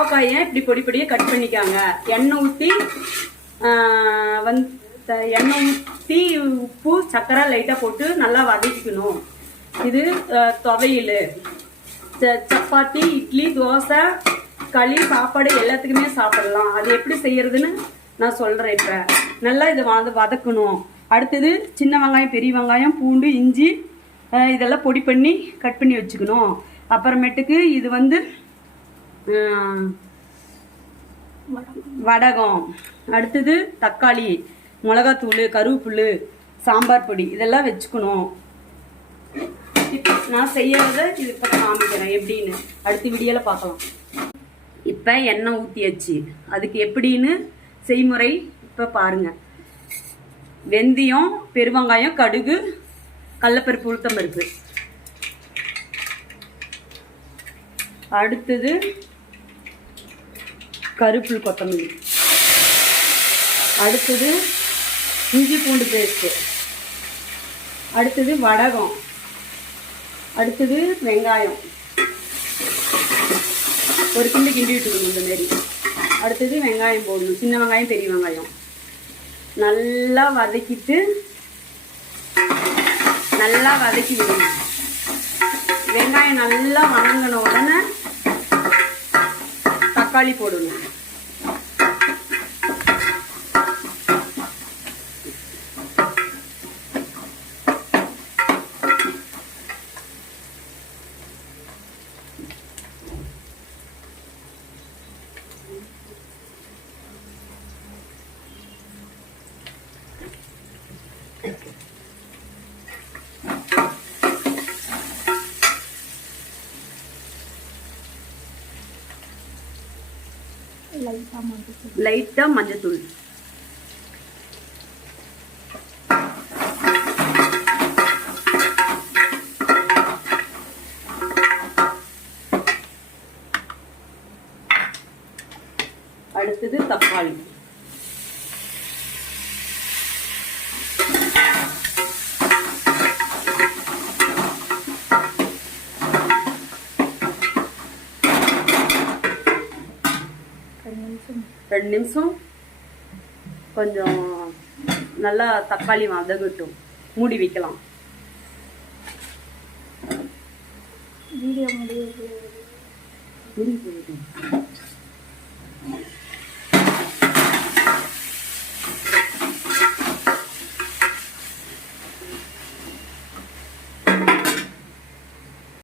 பாவக்காயை இப்படி பொடி பொடியை கட் பண்ணிக்காங்க. எண்ணெய் ஊற்றி எண்ணெய் ஊற்றி உப்பு சர்க்கரை லைட்டாக போட்டு நல்லா வதக்கிக்கணும். இது துவையல், சப்பாத்தி, இட்லி, தோசை, களி, சாப்பாடு எல்லாத்துக்குமே சாப்பிடலாம். அது எப்படி செய்யறதுன்னு நான் சொல்கிறேன். இப்போ நல்லா இதை வதக்கணும். அடுத்தது சின்ன வெங்காயம், பெரிய வெங்காயம், பூண்டு, இஞ்சி இதெல்லாம் பொடி பண்ணி கட் பண்ணி வச்சுக்கணும். அப்புறமேட்டுக்கு இது வடகம், அடுத்தது தக்காளி, மிளகாத்தூள், கருவேப்பிலை, சாம்பார் பொடி இதெல்லாம் வச்சுக்கணும். இப்போ நான் செய்யறதை இது இப்போ காமிக்கிறேன் எப்படின்னு. அடுத்த வீடியோவில் பார்க்கலாம். இப்போ எண்ணெய் ஊற்றியாச்சு. அதுக்கு எப்படின்னு செய்முறை இப்போ பாருங்கள். வெந்தயம், பெருவெங்காயம், கடுகு, கடலைப்பருப்பு, உளுத்தம்பருப்பு. அடுத்தது கருவேப்பிலை, கொத்தமல்லி. அடுத்தது இஞ்சி பூண்டு பேஸ்ட்டு. அடுத்தது வடகம். அடுத்தது வெங்காயம் ஒரு கிண்டி விட்டுக்கணும் இந்த மாரி. அடுத்தது வெங்காயம் போடணும், சின்ன வெங்காயம், பெரிய வெங்காயம். நல்லா வதக்கிட்டு நல்லா வதக்கி விடணும். வெங்காயம் நல்லா வதங்கின உடனே தக்காளி போடணும். லைட்டா மஞ்சத்தூள். அடுத்தது தக்காளி. ரெண்டு நிமிஷம் கொஞ்சம் நல்லா தக்காளி வதங்கட்டும். மூடி வைக்கலாம். வீடியோ முடிவு